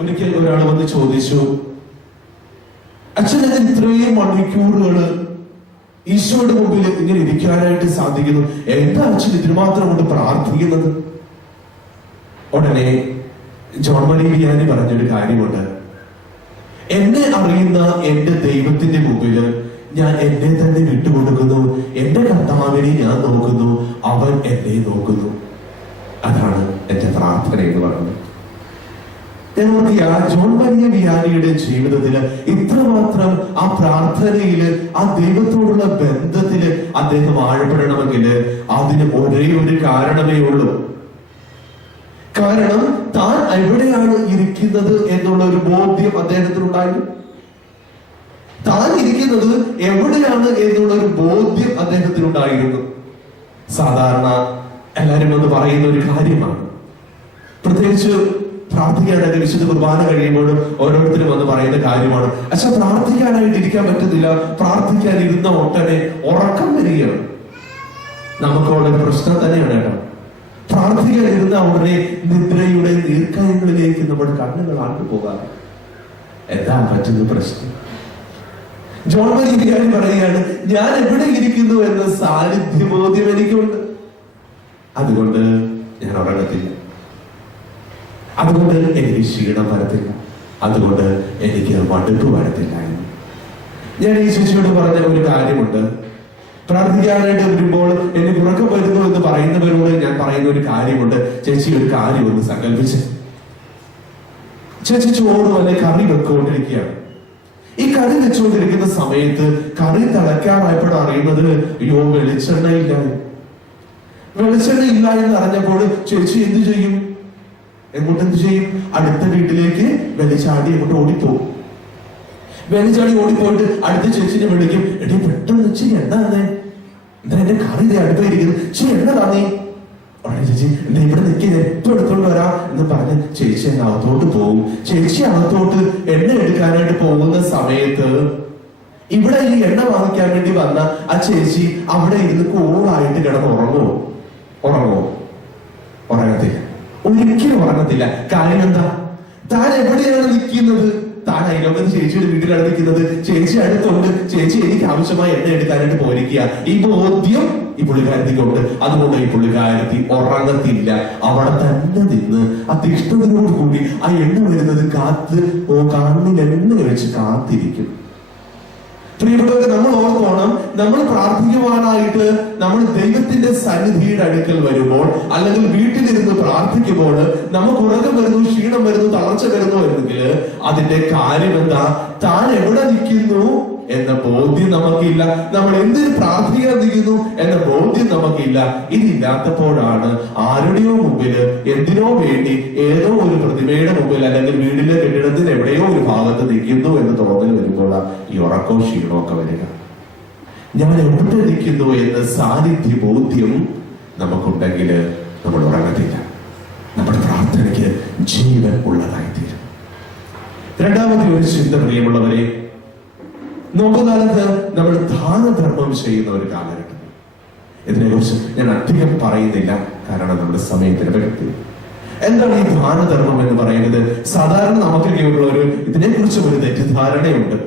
ഒരിക്കൽ ഒരാൾ വന്ന് ചോദിച്ചു, അച്ഛൻ ഇത്രയും മണിക്കൂറുകള് ഈശോയുടെ മുമ്പിൽ ഇങ്ങനെ ഇരിക്കാനായിട്ട് സാധിക്കുന്നു, എന്താ അച്ഛൻ ഇതിനുമാത്രം കൊണ്ട് പ്രാർത്ഥിക്കുന്നത്? ഉടനെ ജോൺ മരി വിയാനി പറഞ്ഞൊരു കാര്യമുണ്ട്. എന്നെ അറിയുന്ന എന്റെ ദൈവത്തിന്റെ മുമ്പില് ഞാൻ എന്നെ തന്നെ വിട്ടുകൊടുക്കുന്നു. എന്റെ കർത്താവിനെ ഞാൻ നോക്കുന്നു, അവൻ എന്നെ നോക്കുന്നു. അതാണ് എന്റെ പ്രാർത്ഥന എന്ന് പറയുന്നത്. ജോൺ മരിയ വിയാനിയുടെ ജീവിതത്തില് ഇത്രമാത്രം ആ പ്രാർത്ഥനയില്, ആ ദൈവത്തോടുള്ള ബന്ധത്തില് അദ്ദേഹം ആഴപ്പെടണമെങ്കിൽ അതിന് ഒരേ ഒരു കാരണമേ ഉള്ളൂ. കാരണം താൻ എവിടെയാണ് ഇരിക്കുന്നത് എന്നുള്ള ഒരു ബോധ്യം അദ്ദേഹത്തിനുണ്ടായിരുന്നു. താൻ ഇരിക്കുന്നത് എവിടെയാണ് എന്നുള്ള ഒരു ബോധ്യം അദ്ദേഹത്തിനുണ്ടായിരുന്നു. സാധാരണ എല്ലാരും എന്ന് പറയുന്ന ഒരു കാര്യമാണ്, പ്രത്യേകിച്ച് പ്രാർത്ഥിക്കാനായിട്ട് വിശുദ്ധ കുർബാന കഴിയുമ്പോൾ ഓരോരുത്തരും വന്ന് പറയുന്ന കാര്യമാണ്, അച്ഛാ പ്രാർത്ഥിക്കാനായിട്ട് ഇരിക്കാൻ പറ്റുന്നില്ല, പ്രാർത്ഥിക്കാൻ ഇരുന്ന ഒട്ടനെ ഉറക്കം വരികയാണ്. നമുക്കുള്ള പ്രശ്നം തന്നെയാണ് കേട്ടോ. പ്രാർത്ഥിക്കാൻ ഇരുന്ന ഉടനെ നിദ്രയുടെ ദീർഘങ്ങളിലേക്ക് നമ്മുടെ കണ്ണുകൾ ആണ്ടുപോകാറ്. എന്താ പറ്റുന്ന പ്രശ്നം? ജോൺ മരി വിയാനി പറയുകയാണ്, ഞാൻ എവിടെ ഇരിക്കുന്നു എന്ന സാന്നിധ്യബോധ്യം എനിക്കുണ്ട്, അതുകൊണ്ട് ഞാൻ ഉറങ്ങത്തില്ല, അതുകൊണ്ട് എനിക്ക് ക്ഷീണം വരത്തില്ല, അതുകൊണ്ട് എനിക്ക് മടുപ്പ് വരത്തില്ല എന്ന്. ഞാൻ ഈ ചേച്ചിയോട് പറഞ്ഞ ഒരു കാര്യമുണ്ട്, പ്രാർത്ഥിക്കാനായിട്ട് വരുമ്പോൾ എനിക്ക് ഉറക്കം വരുന്നു എന്ന് പറയുന്നവരോട് ഞാൻ പറയുന്ന ഒരു കാര്യമുണ്ട്. ചേച്ചി ഒരു കാര്യം ഒന്ന് സങ്കല്പിച്ച്, ചേച്ചി ചോറ് വല്ല കറി വെച്ചുകൊണ്ടിരിക്കുകയാണ്. ഈ കറി വെച്ചുകൊണ്ടിരിക്കുന്ന സമയത്ത് കറി തിളയ്ക്കാറായപ്പോഴും അറിയുന്നത്, അയ്യോ വെളിച്ചെണ്ണ ഇല്ല എന്ന് അറിഞ്ഞപ്പോൾ ചേച്ചി എന്ത് ചെയ്യും? എന്ത് ചെയ്യും? അടുത്ത വീട്ടിലേക്ക് വെളിച്ചാടി അങ്ങോട്ട് ഓടിപ്പോകും. വെളിച്ചാടി ഓടിപ്പോയിട്ട് അടുത്ത ചേച്ചിനെ വിളിക്കും, എടി പെട്ടെന്ന് ചേച്ചി എന്താന്നേ, എന്താ എന്റെ കറി അടുപ്പായിരിക്കുന്നത്, ചേച്ചി എന്നതാന്നേ? ഉടനെ ചേച്ചി എന്താ ഇവിടെ നിൽക്കുന്നത്, എപ്പോ എടുത്തോണ്ട് വരാം എന്ന് പറഞ്ഞ് ചേച്ചി അങ്ങ് അകത്തോട്ട് പോകും. ചേച്ചി അകത്തോട്ട് എണ്ണ എടുക്കാനായിട്ട് പോകുന്ന സമയത്ത് ഇവിടെ ഈ എണ്ണ വാങ്ങിക്കാൻ വേണ്ടി വന്ന ആ ചേച്ചി അവിടെ ഇരുന്ന് കൂളായിട്ട് കിടന്ന് ഉറങ്ങുമോ? ഉറങ്ങത്തില്ല, ഒരിക്കലും ഉറങ്ങത്തില്ല. കാര്യം എന്താ? താൻ എവിടെയാണ് നിൽക്കുന്നത്? താൻ അയലോകത്ത് ചേച്ചിയുടെ വീട്ടിലാണ് നിൽക്കുന്നത്. ചേച്ചി അടുത്തുണ്ട്, ചേച്ചി എനിക്ക് ആവശ്യമായി എണ്ണ എടുക്കാനായിട്ട് പോയിരിക്കുക. ഈ ബോധ്യം ഈ പുള്ളിക്കാരത്തിക്കുണ്ട്. അതുകൊണ്ട് ഈ പുള്ളിക്കാരത്തി ഉറങ്ങത്തില്ല, അവിടെ തന്നെ നിന്ന് അതിഷ്ഠതയോട് കൂടി ആ എണ്ണ വരുന്നത് കണ്ണിൽ എണ്ണ വെച്ച് കാത്തിരിക്കും. പ്രിയപ്പെട്ടവരെ, നമ്മൾ ഓർത്തോണം, നമ്മൾ പ്രാർത്ഥിക്കുവാനായിട്ട് നമ്മൾ ദൈവത്തിന്റെ സന്നിധിയുടെ അടുക്കൽ വരുമ്പോൾ, അല്ലെങ്കിൽ വീട്ടിലിരുന്ന് പ്രാർത്ഥിക്കുമ്പോൾ നമുക്ക് ഉറക്കം വരുന്നു, ക്ഷീണം വരുന്നു, തളർച്ച വരുന്നു എന്നെങ്കിൽ അതിന്റെ കാര്യം എന്താ? താൻ എവിടെ നിൽക്കുന്നു എന്ന ബോധ്യം നമുക്കില്ല. നമ്മൾ എന്തിന് പ്രാർത്ഥിക്കാൻ നിൽക്കുന്നു എന്ന ബോധ്യം നമുക്കില്ല. ഇതില്ലാത്തപ്പോഴാണ് ആരുടെയോ മുമ്പില് എന്തിനോ വേണ്ടി ഏതോ ഒരു പ്രതിമയുടെ മുമ്പിൽ അല്ലെങ്കിൽ വീടിന്റെ കെട്ടിടത്തിന് എവിടെയോ ഒരു ഭാഗത്ത് നിൽക്കുന്നു എന്ന് തോന്നൽ വരുമ്പോൾ ഈ ഉറക്കവും ക്ഷീണവും ഒക്കെ വരിക. ഞാൻ എവിടെ നിൽക്കുന്നു എന്ന സാന്നിധ്യ ബോധ്യം നമുക്കുണ്ടെങ്കിൽ നമ്മൾ ഉറങ്ങത്തില്ല, നമ്മുടെ പ്രാർത്ഥനയ്ക്ക് ജീവൻ ഉള്ളതായിത്തീരും. രണ്ടാമത്തെ ഒരു ചിന്ത, പ്രിയമുള്ളവരെ, നോക്കുകാലത്ത് നമ്മൾ ദാനധർമ്മം ചെയ്യുന്ന ഒരു കാലഘട്ടം. ഇതിനെക്കുറിച്ച് ഞാൻ അധികം പറയുന്നില്ല, കാരണം നമ്മുടെ സമയത്തിന് പരിധി. എന്താണ് ഈ ദാനധർമ്മം എന്ന് പറയുന്നത്? സാധാരണ നമുക്കൊക്കെയുള്ള ഇതിനെക്കുറിച്ച് ഒരു തെറ്റിദ്ധാരണയുണ്ട്.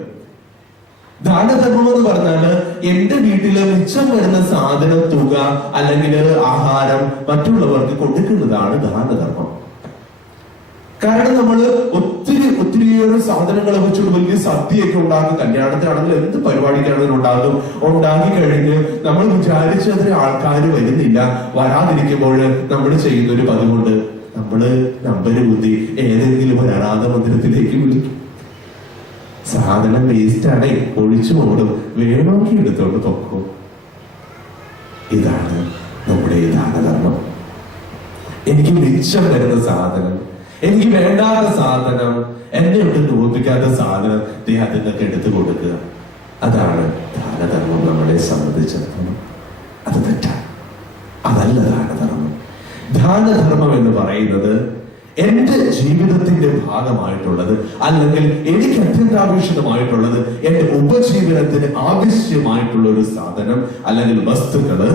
ദാനധർമ്മം എന്ന് പറഞ്ഞാല് എന്റെ വീട്ടില് മിച്ചം വരുന്ന സാധന തുക അല്ലെങ്കിൽ ആഹാരം മറ്റുള്ളവർക്ക് കൊടുക്കുന്നതാണ് ദാനധർമ്മം. കാരണം നമ്മള് ഒത്തിരിയേറെ സാധനങ്ങളെ വെച്ചുകൊണ്ട് വലിയ സദ്യയൊക്കെ ഉണ്ടാക്കും, കല്യാണത്തിനാണെങ്കിലും എന്ത് പരിപാടിക്കാണെങ്കിലും ഉണ്ടാക്കി കഴിഞ്ഞ് നമ്മൾ വിചാരിച്ചതിന് ആൾക്കാർ വരുന്നില്ല. വരാതിരിക്കുമ്പോൾ നമ്മൾ ചെയ്യുന്നൊരു പതിവുണ്ട്, നമ്മള് നമ്പര് കുത്തി ഏതെങ്കിലും ഒരു അനാഥ മന്ദിരത്തിലേക്ക് വിളിക്കും. സാധനം വേസ്റ്റാണേ, ഒഴിച്ചു ഓടും, വേണമെങ്കിൽ എടുത്തോണ്ട് പൊക്കും. ഇതാണ് നമ്മുടെ ഈ ദാനധർമ്മം. എനിക്ക് മിച്ചം വരുന്ന സാധനം, എനിക്ക് വേണ്ടാത്ത സാധനം, എന്നെ ഒട്ടും തോൽപ്പിക്കാത്ത സാധനം അതിനൊക്കെ എടുത്തു കൊടുക്കുക, അതാണ് ദാനധർമ്മം. നമ്മളെ സംബന്ധിച്ചിടത്തോളം അത് തെറ്റാണ്, അതല്ല ദാനധർമ്മം. ദാനധർമ്മം എന്ന് പറയുന്നത് എന്റെ ജീവിതത്തിന്റെ ഭാഗമായിട്ടുള്ളത്, അല്ലെങ്കിൽ എനിക്ക് അത്യന്താപേക്ഷിതമായിട്ടുള്ളത്, എന്റെ ഉപജീവനത്തിന് ആവശ്യമായിട്ടുള്ള ഒരു സാധനം അല്ലെങ്കിൽ വസ്തുക്കള്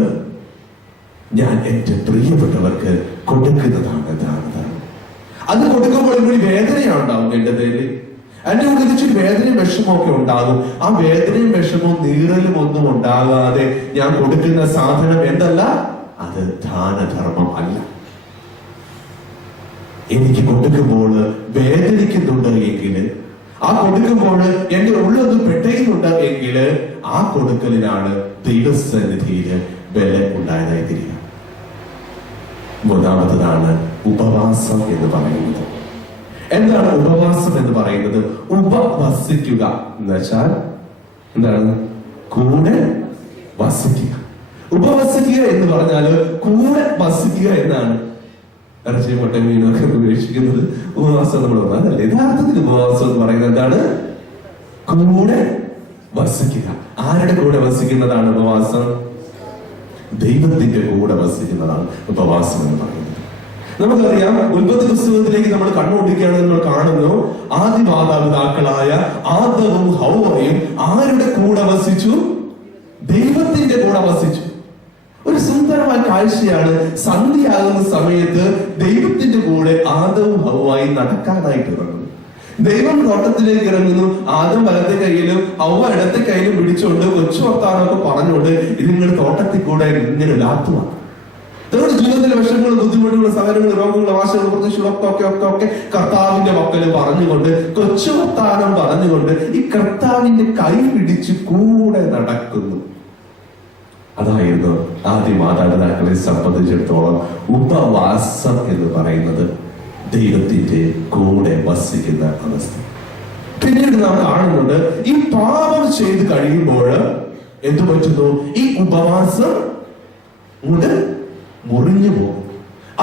ഞാൻ എന്റെ പ്രിയപ്പെട്ടവർക്ക് കൊടുക്കുന്നതാണ് ദാനധർമ്മം. അത് കൊടുക്കുമ്പോൾ കൂടി വേദനയാണ് ഉണ്ടാവുക. വാങ്ങേണ്ടതല്ലേ? എന്റെ ഉള്ളിൽ ഇച്ചിരി വേദനയും വിഷമമൊക്കെ ഉണ്ടാകും. ആ വേദനയും വിഷമവും നീറലും ഒന്നും ഉണ്ടാകാതെ ഞാൻ കൊടുക്കുന്ന സാധനം എന്തല്ല, അത് ദാനധർമ്മം അല്ല. എനിക്ക് കൊടുക്കുമ്പോൾ വേദനിക്കുന്നുണ്ട് എങ്കിൽ, ആ കൊടുക്കുമ്പോൾ എന്റെ ഉള്ളൊന്ന് പെട്ടയുന്നുണ്ട് എങ്കിൽ, ആ കൊടുക്കലിനാണ് ദൈവസന്നിധിയിൽ വില ഉണ്ടായതായി തീരുക. മൂന്നാമത്തതാണ് ഉപവാസം എന്ന് പറയുന്നത്. എന്താണ് ഉപവാസം എന്ന് പറയുന്നത്? ഉപവസിക്കുക എന്ന് വെച്ചാൽ എന്താണ്? കൂടെ വസിക്കുക. ഉപവസിക്കുക എന്ന് പറഞ്ഞാൽ കൂടെ വസിക്കുക എന്നാണ്. ഇറച്ചി മുട്ട മീനൊക്കെ ഉപേക്ഷിക്കുന്നത് ഉപവാസം നമ്മൾ പറഞ്ഞാൽ, യഥാർത്ഥത്തിൽ ഉപവാസം എന്ന് പറയുന്നത് എന്താണ്? കൂടെ വസിക്കുക. ആരുടെ കൂടെ വസിക്കുന്നതാണ് ഉപവാസം? ദൈവത്തിന്റെ കൂടെ വസിക്കുന്നതാണ് ഉപവാസം എന്ന് പറയുന്നത്. നമുക്കറിയാം, ഉൽപ്പത്തി പുസ്തകത്തിലേക്ക് നമ്മൾ കണ്ണോടിക്കുകയാണെന്ന് നമ്മൾ കാണുന്നു, ആദ്യ മാതാപിതാക്കളായ ആദവും ഹൗവയും ആരുടെ കൂടെ വസിച്ചു? ദൈവത്തിന്റെ കൂടെ വസിച്ചു. ഒരു സുന്ദരമായ കാഴ്ചയാണ്. സന്ധ്യയാകുന്ന സമയത്ത് ദൈവത്തിന്റെ കൂടെ ആദവും ഹൗവയും നടക്കാനായിട്ട് ഇറങ്ങുന്നു. ദൈവം തോട്ടത്തിലേക്ക് ഇറങ്ങുന്നു. ആദം വലത്തെ കയ്യിലും ഹൗവ ഇടത്തെ കയ്യിലും പിടിച്ചുകൊണ്ട് കൊച്ചു വർത്താനൊക്കെ പറഞ്ഞുകൊണ്ട് ഇതിങ്ങൾ തോട്ടത്തിൽ കൂടെ ഇങ്ങനെ ലാത്തുവാണ്. നമ്മുടെ ജീവിതത്തിലെ വിഷമങ്ങളും ബുദ്ധിമുട്ടുകളും സഹനങ്ങളും രോഗങ്ങളും ആശകളും പ്രതീക്ഷകളും ഒക്കെ കർത്താവിന്റെ മക്കള് പറഞ്ഞുകൊണ്ട്, കൊച്ചു വർത്താനം പറഞ്ഞുകൊണ്ട് ഈ കർത്താവിന്റെ കൈ പിടിച്ച് കൂടെ നടക്കുന്നു. അതായിരുന്നു ആദ്യ മാതാപിതാക്കളെ സംബന്ധിച്ചിടത്തോളം ഉപവാസം എന്ന് പറയുന്നത്, ദൈവത്തിന്റെ കൂടെ വസിക്കുന്ന അവസ്ഥ. പിന്നീട് നാം കാണുന്നുണ്ട്, ഈ പാപം ചെയ്ത് കഴിയുമ്പോൾ എന്തു പറ്റുന്നു? ഈ ഉപവാസം മുറിഞ്ഞു പോകും.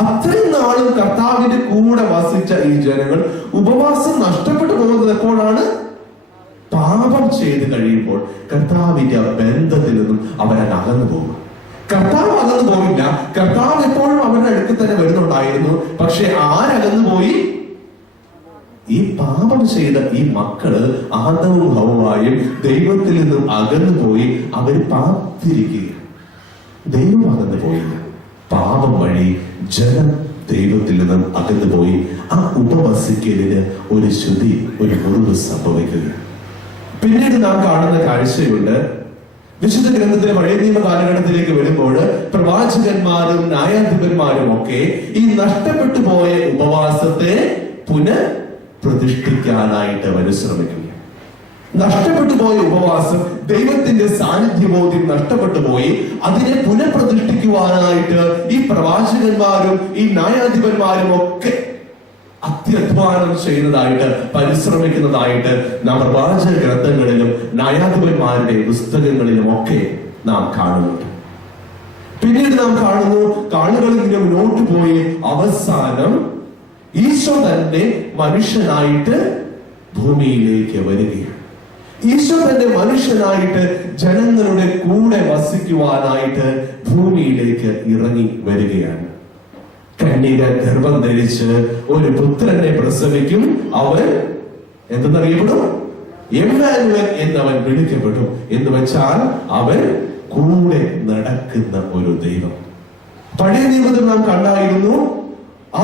അത്രയും നാളും കർത്താവിന്റെ കൂടെ വസിച്ച ഈ ജനങ്ങൾ ഉപവാസം നഷ്ടപ്പെട്ടു പോകുന്നത് എപ്പോഴാണ്? പാപം ചെയ്ത് കഴിയുമ്പോൾ. കർത്താവിന്റെ ബന്ധത്തിൽ നിന്നും അവരെ അകന്നു പോകും. കർത്താവ് അകന്നു പോയില്ല. കർത്താവ് എപ്പോഴും അവരുടെ അടുത്ത് തന്നെ വരുന്നുണ്ടായിരുന്നു. പക്ഷെ ആരകന്നു പോയി? ഈ പാപം ചെയ്ത ഈ മക്കള് ആദവും ഹൗവയും ദൈവത്തിൽ നിന്നും അകന്നു പോയി. അവർ പാത്തിരിക്കുക. ദൈവം അകന്നു പോയില്ല. പാപം വഴി ജനം ദൈവത്തിൽ നിന്നും അകന്നു പോയി. ആ ഉപവസിക്കലിന് ഒരു ശുദ്ധി, ഒരു മുറിവ് സംഭവിക്കുക. പിന്നീട് നാം കാണുന്ന കാഴ്ചയുണ്ട്. വിശുദ്ധ ഗ്രന്ഥത്തിലെ പഴയ നിയമ കാലഘട്ടത്തിലേക്ക് വരുമ്പോൾ പ്രവാചകന്മാരും ന്യായാധിപന്മാരും ഒക്കെ ഈ നഷ്ടപ്പെട്ടു പോയ ഉപവാസത്തെ പുനഃപ്രതിഷ്ഠിക്കാനായിട്ട് പരിശ്രമിക്കുക. നഷ്ടപ്പെട്ടു പോയ ഉപവാസം, ദൈവത്തിന്റെ സാന്നിധ്യബോധ്യം നഷ്ടപ്പെട്ടു പോയി. അതിനെ പുനഃപ്രതിഷ്ഠിക്കുവാനായിട്ട് ഈ പ്രവാചകന്മാരും ഈ ന്യായാധിപന്മാരും ഒക്കെ അത്യധ്വാനം ചെയ്യുന്നതായിട്ട്, പരിശ്രമിക്കുന്നതായിട്ട് നാം പ്രവാചക ഗ്രന്ഥങ്ങളിലും ന്യായാധിപന്മാരുടെ പുസ്തകങ്ങളിലും ഒക്കെ നാം കാണുന്നുണ്ട്. പിന്നീട് നാം കാണുന്നു, കാളുകൾ ഇങ്ങനെ മുന്നോട്ട് പോയി അവസാനം ഈശോ തന്നെ മനുഷ്യനായിട്ട് ഭൂമിയിലേക്ക് വരികയാണ്. ഈശോ തന്നെ മനുഷ്യനായിട്ട് ജനങ്ങളുടെ കൂടെ വസിക്കുവാനായിട്ട് ഭൂമിയിലേക്ക് ഇറങ്ങി വരികയാണ്. കന്യക ഗർഭം ധരിച്ച് ഒരു പുത്രനെ പ്രസവിക്കും. അവൻ എന്തെന്നറിയപ്പെടും? എമ്മാനുവേൽ എന്നവൻ വിളിക്കപ്പെടും. എന്ന് വെച്ചാൽ അവൻ കൂടെ നടക്കുന്ന ഒരു ദൈവം. പഴയ നിയമത്തിൽ നാം കണ്ടായിരുന്നു,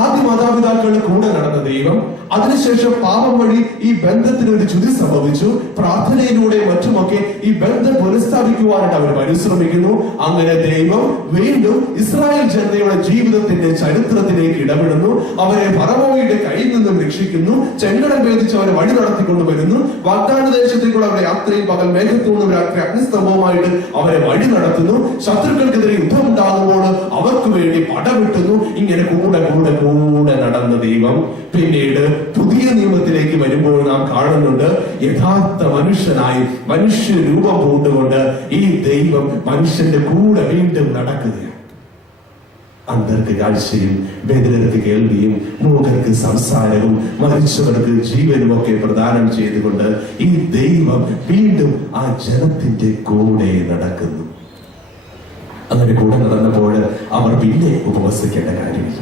ആദ്യ മാതാപിതാക്കളുടെ കൂടെ നടന്ന ദൈവം. അതിനുശേഷം പാപം വഴി ഈ ബന്ധത്തിന് ഒരു ചുതി സംഭവിച്ചു. പ്രാർത്ഥനയിലൂടെ മറ്റുമൊക്കെ ഈ ബന്ധം പുനഃസ്ഥാപിക്കുവാനായിട്ട് അവർ പരിശ്രമിക്കുന്നു. അങ്ങനെ ദൈവം വീണ്ടും ഇസ്രായേൽ ജനതയുടെ ജീവിതത്തിന്റെ ചരിത്രത്തിലേക്ക് ഇടപെടുന്നു. അവരെ ഫറവോയുടെ കയ്യിൽ നിന്നും രക്ഷിക്കുന്നു. ചെങ്കടൽ ഭേദിച്ച് അവരെ വഴി നടത്തിക്കൊണ്ടുവരുന്നു. വാഗ്ദാന ദേശത്തേക്കുള്ള അവരുടെ യാത്രയിൽ പകൽ മേഘത്തൂണും രാത്രി അഗ്നിസ്തംഭവുമായിട്ട് അവരെ വഴി നടത്തുന്നു. ശത്രുക്കൾക്കെതിരെ യുദ്ധം ഉണ്ടാകുമ്പോൾ അവർക്ക് വേണ്ടി പടവെട്ടുന്നു. ഇങ്ങനെ കൂടെ കൂടെ കൂടെ നടന്ന ദൈവം പിന്നീട് പുതിയ നിയമത്തിലേക്ക് വരുമ്പോൾ നാം കാണുന്നുണ്ട്, യഥാർത്ഥ മനുഷ്യനായി മനുഷ്യ രൂപം പൂണ്ടുകൊണ്ട് ഈ ദൈവം മനുഷ്യന്റെ കൂടെ വീണ്ടും നടക്കുകയാണ്. അന്ധർക്ക് കാഴ്ചയും ബധിരർക്ക് കേൾവിയും മൂകർക്ക് സംസാരവും മരിച്ചവർക്ക് ജീവനും ഒക്കെ പ്രദാനം ചെയ്തുകൊണ്ട് ഈ ദൈവം വീണ്ടും ആ ജനത്തിന്റെ കൂടെ നടക്കുന്നു. അങ്ങനെ കൂടെ നടന്നപ്പോൾ അവർ പിന്നെ ഉപവസിക്കേണ്ട കാര്യമില്ല.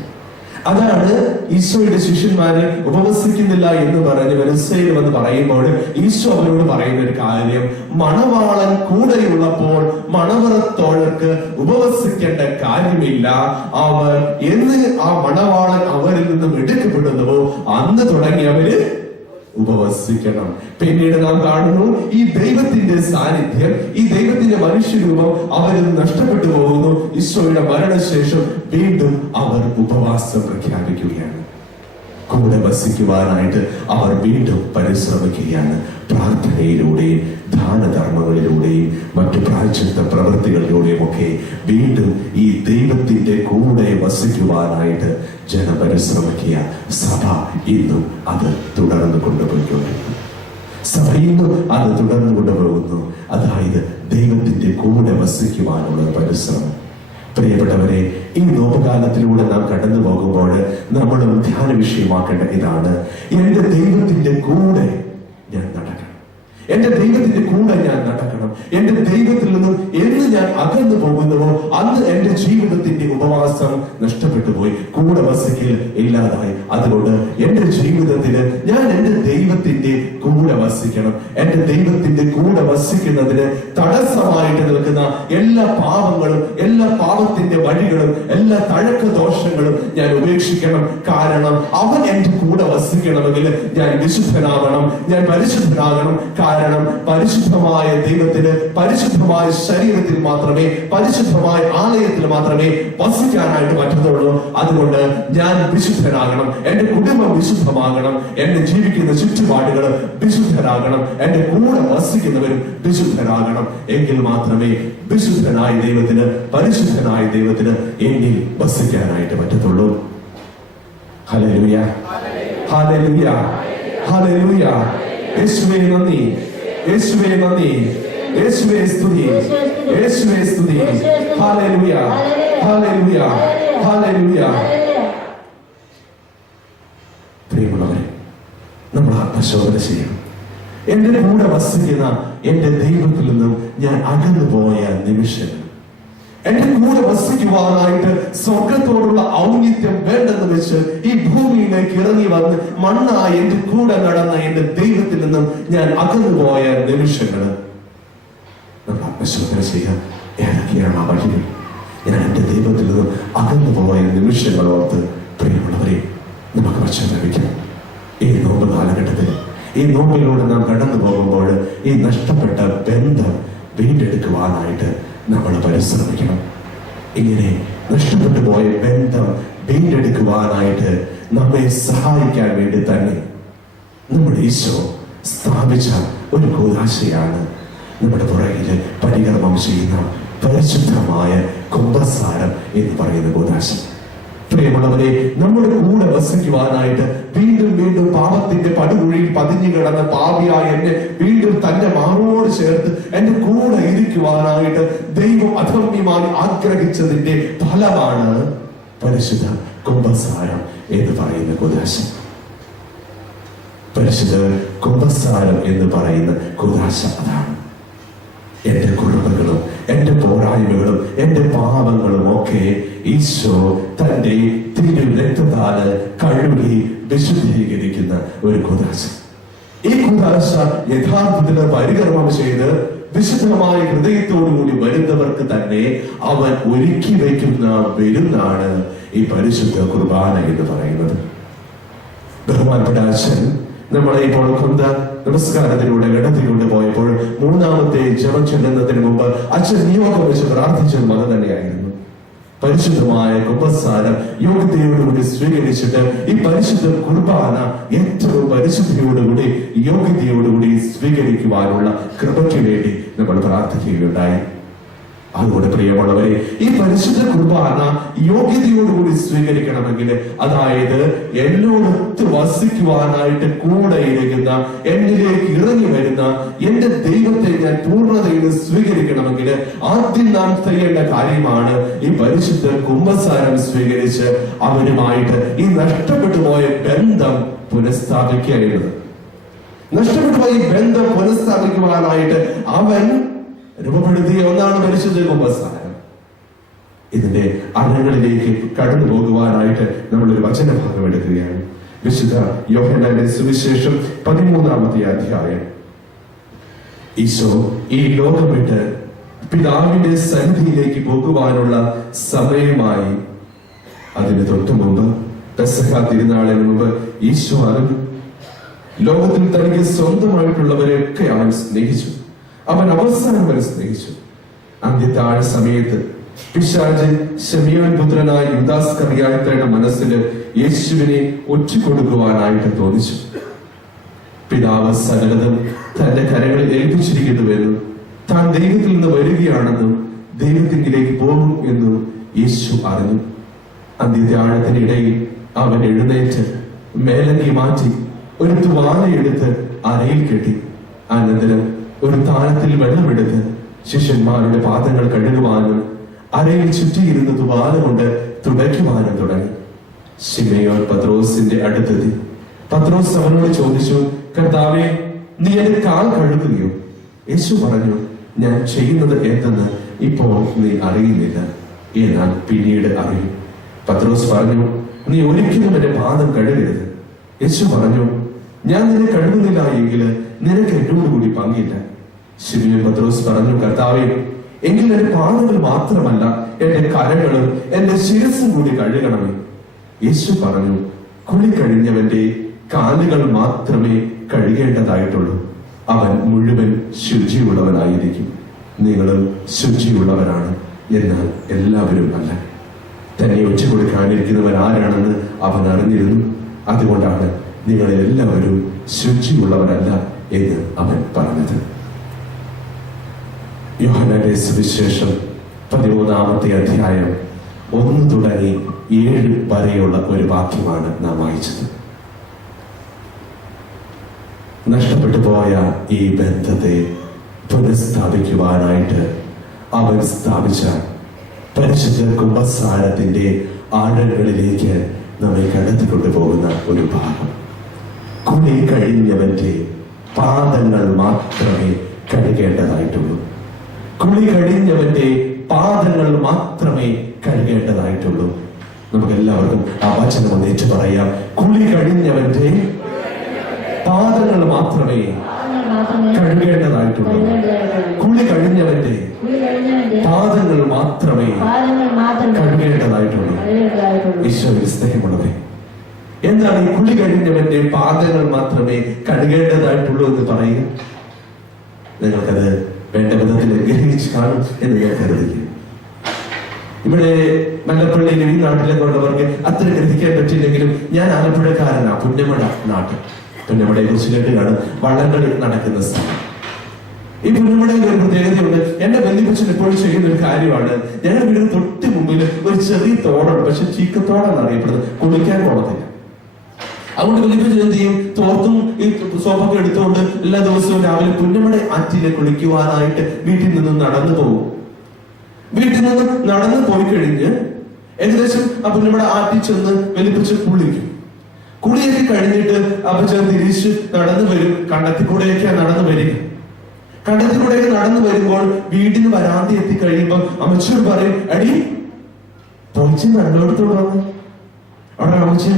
അതാണ് ഈശോയുടെ ശിഷ്യന്മാര് ഉപവസിക്കുന്നില്ല എന്ന് പറഞ്ഞ് വെനസ്ഡേയിൽ വന്ന് പറയുമ്പോൾ ഈശോ അവരോട് പറയുന്ന ഒരു കാര്യം, മണവാളൻ കൂടെയുള്ളപ്പോൾ മണവറത്തോഴർക്ക് ഉപവസിക്കേണ്ട കാര്യമില്ല. എന്ന് ആ മണവാളൻ അവരിൽ നിന്നും എടുക്കപ്പെടുന്നുവോ അന്ന് തുടങ്ങി അവര് ഉപവസിക്കണം. പിന്നീട് നാം കാണുന്നു ഈ ദൈവത്തിന്റെ സാന്നിധ്യം, ഈ ദൈവത്തിന്റെ മനുഷ്യരൂപം അവരിൽ നഷ്ടപ്പെട്ടു പോകുന്നു. ഈശോയുടെ മരണശേഷം വീണ്ടും അവർ ഉപവാസം പ്രഖ്യാപിക്കുകയാണ്. കൂടെ വസിക്കുവാനായിട്ട് അവർ വീണ്ടും പരിശ്രമിക്കുകയാണ്. പ്രാർത്ഥനയിലൂടെയും ദാനധർമ്മങ്ങളിലൂടെയും മറ്റു പ്രായശ്ചിത്ത പ്രവൃത്തികളിലൂടെയും ഒക്കെ വീണ്ടും ഈ ദൈവത്തിന്റെ കൂടെ വസിക്കുവാനായിട്ട് ജനം പരിശ്രമിക്കുക. സഭ ഇന്നും അത് തുടർന്ന് കൊണ്ടുപോയിക്കൊണ്ടിരിക്കുന്നു. സഭ ഇന്നും അത് തുടർന്ന് കൊണ്ടുപോകുന്നു. അതായത് ദൈവത്തിന്റെ കൂടെ വസിക്കുവാനുള്ള പരിശ്രമം. പ്രിയപ്പെട്ടവരെ, ഈ നോമ്പുകാലത്തിലൂടെ നാം കടന്നു പോകുമ്പോൾ നമ്മൾ ധ്യാന വിഷയമാക്കേണ്ട ഇതാണ്: എന്റെ ദൈവത്തിന്റെ കൂടെ ഞാൻ നടക്കണം. എന്റെ ദൈവത്തിന്റെ കൂടെ ഞാൻ നടക്കണം. എന്റെ ദൈവത്തിൽ നിന്നും എന്ന് ഞാൻ അകന്നു പോകുന്നുവോ അന്ന് എന്റെ ജീവിതത്തിന്റെ ഉപവാസം നഷ്ടപ്പെട്ടു പോയി, കൂടെ വസിക്കൽ ഇല്ലാതായി. അതുകൊണ്ട് എന്റെ ജീവിതത്തിന് ഞാൻ എന്റെ ദൈവത്തിന്റെ കൂടെ വസിക്കണം. എന്റെ ദൈവത്തിന്റെ കൂടെ വസിക്കുന്നതിന് തടസ്സമായിട്ട് നിൽക്കുന്ന എല്ലാ പാപങ്ങളും, എല്ലാ പാപത്തിന്റെ വഴികളും, എല്ലാ തഴക്ക ദോഷങ്ങളും ഞാൻ ഉപേക്ഷിക്കണം. കാരണം അവൻ എന്റെ കൂടെ വസിക്കണമെങ്കിൽ ഞാൻ വിശുദ്ധനാകണം, ഞാൻ പരിശുദ്ധനാകണം. കാരണം പരിശുദ്ധമായ ദൈവത്തിന് പരിശുദ്ധമായ ശരീരത്തിൽ മാത്രമേ, പരിശുദ്ധമായ ആലയത്തിൽ മാത്രമേ വസിക്കാനായിട്ട് പറ്റുന്നുള്ളൂ. അതുകൊണ്ട് ഞാൻ വിശുദ്ധനാകണം, എന്റെ കുടുംബം വിശുദ്ധമാകണം, എന്നെ ജീവിക്കുന്ന ചുറ്റുപാടുകൾ വിശുദ്ധരാകണം, എന്റെ കൂടെ വസിക്കുന്നവരും വിശുദ്ധരാകണം. എങ്കിൽ മാത്രമേ വിശുദ്ധനായ ദൈവത്തിന്, പരിശുദ്ധനായ ദൈവത്തിന് എന്നിൽ വസിക്കാനായിട്ട് പറ്റത്തുള്ളൂ. Hallelujah, hallelujah, hallelujah. യേശുവേ നന്ദി, യേശുവേ നന്ദി, യേശുവേ സ്തുതി, യേശുവേ സ്തുതി. Hallelujah, hallelujah, hallelujah. പ്രിയമുള്ളവരെ, നമ്മൾ ആത്മശോധന ചെയ്യണം. എന്റെ കൂടെ വസിക്കുന്ന എന്റെ ദൈവത്തിൽ നിന്നും ഞാൻ അകന്നു പോയ നിമിഷങ്ങൾ, എന്റെ കൂടെ വസിക്കുവാനായിട്ട് സ്വർഗത്തോടുള്ള ഔന്നിത്യം വേണ്ടെന്ന് വെച്ച് ഈ ഭൂമിയിലേക്ക് ഇറങ്ങി വന്ന് മണ്ണായി എന്റെ കൂടെ നടന്ന എന്റെ ദൈവത്തിൽ നിന്നും ഞാൻ അകന്നുപോയ നിമിഷങ്ങള് നമ്മൾ ആത്മശോധന ചെയ്യാം. ഏതൊക്കെയാണ് ആ വഴികൾ? ഞാൻ എന്റെ ദൈവത്തിൽ നിന്നും അകന്നുപോയ നിമിഷങ്ങളോർത്ത് പ്രിയമുള്ളവരെ നമുക്ക് പശ്ചാത്തപിക്കാം. ഈ നോമ്പ് കാലഘട്ടത്തിൽ, ഈ നോമ്പിലൂടെ നാം കടന്നു പോകുമ്പോൾ ഈ നഷ്ടപ്പെട്ട ബന്ധം വീണ്ടെടുക്കുവാനായിട്ട് നമ്മൾ പരിശ്രമിക്കണം. ഇങ്ങനെ നഷ്ടപ്പെട്ടു പോയ ബന്ധം വീണ്ടെടുക്കുവാനായിട്ട് നമ്മെ സഹായിക്കാൻ വേണ്ടി തന്നെ നമ്മുടെ ഈശോ സ്ഥാപിച്ച ഒരു കൂദാശയാണ് നമ്മുടെ പുറകില് പരികർമ്മം ചെയ്യുന്ന പരിശുദ്ധമായ കുംഭസാരം എന്ന് പറയുന്ന കൂദാശ. പ്രിയമുള്ളവരെ, നമ്മുടെ കൂടെ വസിക്കുവാനായിട്ട് വീണ്ടും വീണ്ടും പാപത്തിന്റെ പടുകുഴിയിൽ പതിഞ്ഞു കിടന്ന പാപിയായ എന്നെ വീണ്ടും തന്റെ മാറോട് ചേർത്ത് എന്റെ കൂടെ ഇരിക്കുവാനായിട്ട് ദൈവം അധർമ്മ്യമായി ആഗ്രഹിച്ചതിന്റെ ഫലമാണ് പരിശുദ്ധ കുംഭസാരം എന്ന് പറയുന്ന കൂദാശ. പരിശുദ്ധ കുംഭസാരം എന്ന് പറയുന്ന കൂദാശ അതാണ്. എന്റെ കുറവുകളും എന്റെ പോരായ്മകളും എന്റെ പാപങ്ങളും ഒക്കെ ഈശോ തന്റെ തിരു രക്തത്താല് കഴുകി വിശുദ്ധീകരിക്കുന്ന ഒരു കൂദാശ. ഈ കൂദാശ യഥാർത്ഥത്തിൽ പരികർമ്മം ചെയ്ത് വിശുദ്ധമായ ഹൃദയത്തോടുകൂടി വരുന്നവർക്ക് തന്നെ അവൻ ഒരുക്കി വയ്ക്കുന്ന വിരുന്നാണ് ഈ പരിശുദ്ധ കുർബാന എന്ന് പറയുന്നത്. ബഹുമാനപ്പെട്ട അച്ഛൻ നമ്മളെ ഇപ്പോൾ കൊന്ത നമസ്കാരത്തിലൂടെ കടത്തിക്കൊണ്ട് പോയപ്പോൾ മൂന്നാമത്തെ ജപം ചെല്ലുന്നതിന് മുമ്പ് അച്ഛൻ നിയോഗം വെച്ച് പ്രാർത്ഥിച്ചതും അത് തന്നെയായിരുന്നു. പരിശുദ്ധമായ കുംഭസാരം യോഗ്യതയോടുകൂടി സ്വീകരിച്ചിട്ട് ഈ പരിശുദ്ധ കുർബാന ഏറ്റവും പരിശുദ്ധിയോടുകൂടി യോഗ്യതയോടുകൂടി സ്വീകരിക്കുവാനുള്ള കൃപയ്ക്ക് വേണ്ടി നമ്മൾ പ്രാർത്ഥിക്കുകയുണ്ടായി. അതുകൊണ്ട് പ്രിയമുള്ളവരെ, ഈ പരിശുദ്ധ കുർബാന യോഗ്യതയോടുകൂടി സ്വീകരിക്കണമെങ്കിൽ, അതായത് എന്നോടൊത്ത് വസിക്കുവാനായിട്ട് കൂടെ ഇരിക്കുന്ന, എന്നിലേക്ക് ഇറങ്ങി വരുന്ന എന്റെ ദൈവത്തെ ഞാൻ പൂർണ്ണതയിൽ സ്വീകരിക്കണമെങ്കിൽ ആദ്യം നാം ചെയ്യേണ്ട കാര്യമാണ് ഈ പരിശുദ്ധ കുംഭസാരം സ്വീകരിച്ച് അവനുമായിട്ട് ഈ നഷ്ടപ്പെട്ടു പോയ ബന്ധം പുനഃസ്ഥാപിക്കുക. നഷ്ടപ്പെട്ടു പോയ ബന്ധം പുനഃസ്ഥാപിക്കുവാനായിട്ട് അവൻ രൂപപ്പെടുത്തിയ ഒന്നാണ് പരിശുദ്ധ കുംഭസാരം. ഇതിന്റെ അറകളിലേക്ക് കടന്നു പോകുവാനായിട്ട് നമ്മളൊരു വചനഭാഗം എടുക്കുകയാണ്. വിശുദ്ധ യോഹന്നാന്റെ സുവിശേഷം 13-ാമത്തെ അധ്യായം. ഈശോ ഈ ലോകം വിട്ട് പിതാവിന്റെ സന്നിധിയിലേക്ക് പോകുവാനുള്ള സമയമായി. അതിന് തൊട്ടു മുമ്പ് പെസഹ തിരുനാളിന് മുമ്പ് ഈശോ അറിഞ്ഞു. ലോകത്തിൽ തനിക്ക് സ്വന്തമായിട്ടുള്ളവരെയൊക്കെ അവൻ സ്നേഹിച്ചു. അവൻ അവസാനം വരെ സ്നേഹിച്ചു. അന്ത്യത്താഴ സമയത്ത് പിശാച് ശിമിയോൻ പുത്രനായ യൂദാസ്കറിയായുടെ മനസ്സിൽ യേശുവിനെ ഒറ്റുകൊടുക്കുവാനായിട്ട് തോന്നിച്ചു. പിതാവ് സകലതും തന്റെ കരങ്ങളിൽ ഏൽപ്പിച്ചിരിക്കുന്നുവെന്നും താൻ ദൈവത്തിൽ നിന്ന് വരികയാണെന്നും ദൈവത്തിങ്കിലേക്ക് പോകും എന്നും യേശു അറിഞ്ഞു. അന്ത്യത്താഴത്തിനിടയിൽ അവൻ എഴുന്നേറ്റ് മേലങ്കി മാറ്റി ഒരു തുവാലയെടുത്ത് അരയിൽ കെട്ടി. അനന്തരം ഒരു താലത്തിൽ വെള്ളമെടുത്ത് ശിഷ്യന്മാരുടെ പാദങ്ങൾ കഴുകുവാനും അരയിൽ ചുറ്റിയിരുന്ന തുവാല കൊണ്ട് തുടയ്ക്കുവാനും തുടങ്ങി. ശിമയോൻ പത്രോസിന്റെ അടുത്തെത്തി. പത്രോസ് അവനോട് ചോദിച്ചു, കർത്താവേ, നീ എന്റെ കാൽ കഴുകുകയോ? യേശു പറഞ്ഞു, ഞാൻ ചെയ്യുന്നത് എന്തെന്ന് ഇപ്പോൾ നീ അറിയുന്നില്ല, എന്നാൽ പിന്നീട് അറിയും. പത്രോസ് പറഞ്ഞു, നീ ഒരിക്കലും എന്റെ പാദം കഴുകരുത്. യേശു പറഞ്ഞു, ഞാൻ നിന്നെ കഴുകുന്നില്ല എങ്കിൽ നിനക്ക് എന്നോടുകൂടി പങ്കില്ല. ശിമയോൻ പത്രോസ് പറഞ്ഞു, കർത്താവേ, എങ്കിൽ എന്റെ പാദങ്ങൾ മാത്രമല്ല എന്റെ കരങ്ങളും എന്റെ ശിരസും കൂടി കഴുകണമേ. യേശു പറഞ്ഞു, കുളി കഴിഞ്ഞവന്റെ കാലുകൾ മാത്രമേ കഴുകേണ്ടതായിട്ടുള്ളൂ. അവൻ മുഴുവൻ ശുചിയുള്ളവനായിരിക്കും. നിങ്ങളും ശുചിയുള്ളവരാണ്, എന്നാൽ എല്ലാവരും അല്ല. തന്നെ ഒറ്റുകൊടുക്കാനിരിക്കുന്നവൻ ആരാണെന്ന് അവൻ അറിഞ്ഞിരുന്നു. അതുകൊണ്ടാണ് നിങ്ങളെല്ലാവരും ശുചിയുള്ളവരല്ല എന്ന് അവൻ പറഞ്ഞത്. യോഹന്നാന്റെ സുവിശേഷം 13-ാമത്തെ അധ്യായം 1 തുടങ്ങി 7 വരെയുള്ള ഒരു വാക്യമാണ് നാം വായിച്ചത്. നഷ്ടപ്പെട്ടു പോയ ഈ ബന്ധത്തെ പുനഃസ്ഥാപിക്കുവാനായിട്ട് അവൻ സ്ഥാപിച്ച പരിശുദ്ധ കുമ്പസാരത്തിന്റെ ആഴങ്ങളിലേക്ക് നമ്മെ കടത്തിക്കൊണ്ടു പോകുന്ന ഒരു ഭാഗം. കുളി കഴിഞ്ഞവന്റെ പാദങ്ങൾ മാത്രമേ കഴുകേണ്ടതായിട്ടുള്ളൂ. കുളി കഴിഞ്ഞവന്റെ പാദങ്ങൾ മാത്രമേ കഴുകേണ്ടതായിട്ടുള്ളൂ. നമുക്ക് എല്ലാവർക്കും ആ വചനം ഒന്ന് ഏറ്റു പറയാം. കുളി കഴിഞ്ഞവന്റെ പാദങ്ങൾ മാത്രമേ കഴുകേണ്ടതായിട്ടുള്ളൂ. കുളി കഴിഞ്ഞവന്റെ പാദങ്ങൾ മാത്രമേ കഴുകേണ്ടതായിട്ടുള്ളൂ. ഈശോയിൽ സ്നേഹമുള്ളവേ, എന്താണ് ഈ കുളി കഴിഞ്ഞവന്റെ പാദങ്ങൾ മാത്രമേ കഴുകേണ്ടതായിട്ടുള്ളൂ എന്ന് പറയുക? നിങ്ങൾക്കത് വേണ്ട വിധത്തിൽ ഗ്രഹിച്ച് കാണും എന്ന് ഞാൻ കരുതുന്നു. ഇവിടെ മല്ലപ്പള്ളിയിലെ ഈ നാട്ടിലൊക്കെ ഉള്ളവർക്ക് അത്ര ഗ്രഹിക്കാൻ പറ്റില്ലെങ്കിലും ഞാൻ ആലപ്പുഴക്കാരനാ. പുന്നമട നാട്ട്, പുന്നമടയെ കുറിച്ച് കേട്ട് കാണും. വള്ളംകളി നടക്കുന്ന സ്ഥലം. ഈ പുന്നമടയിൽ ഒരു പ്രത്യേകതയുണ്ട്. എന്റെ ബന്ധിപ്പിച്ചിട്ട് എപ്പോഴും ചെയ്യുന്ന ഒരു കാര്യമാണ്, ഞങ്ങളുടെ വീടിന് തൊട്ട് മുമ്പിൽ ഒരു ചെറിയ തോടുണ്ട്. പക്ഷെ ചീക്കത്തോടെന്ന് അറിയപ്പെടുന്നത്. കുളിക്കാൻ പോകത്തില്ല. അതുകൊണ്ട് ബന്ധിപ്പിച്ച് എന്ത് ചെയ്യും? തോർത്തും ഈ സോപ്പൊക്കെ എടുത്തുകൊണ്ട് എല്ലാ ദിവസവും രാവിലെ പുന്നമട ആറ്റിലെ കുളിക്കുവാനായിട്ട് വീട്ടിൽ നിന്ന് നടന്നു പോകും. വീട്ടിൽ നിന്ന് നടന്നു പോയി കഴിഞ്ഞ് ഏകദേശം ആ പുന്നമട ആറ്റിൽ ചെന്ന് വലിപ്പിച്ച് കുളിക്കും. കുളിയൊക്കെ കഴിഞ്ഞിട്ട് അപ്പച്ചൻ തിരിച്ച് നടന്നു വരും. കണ്ടത്തിക്കൂടെയൊക്കെയാ നടന്നു വരിക. കണ്ടത്തിക്കൂടെയൊക്കെ നടന്നു വരുമ്പോൾ വീടിന് വരാന്തി എത്തിക്കഴിയുമ്പോൾ അമ്മച്ചോട് പറയും, അടി പൊളിച്ച് നല്ലോടത്തോട് വന്നു. അവിടെ അമ്മച്ചി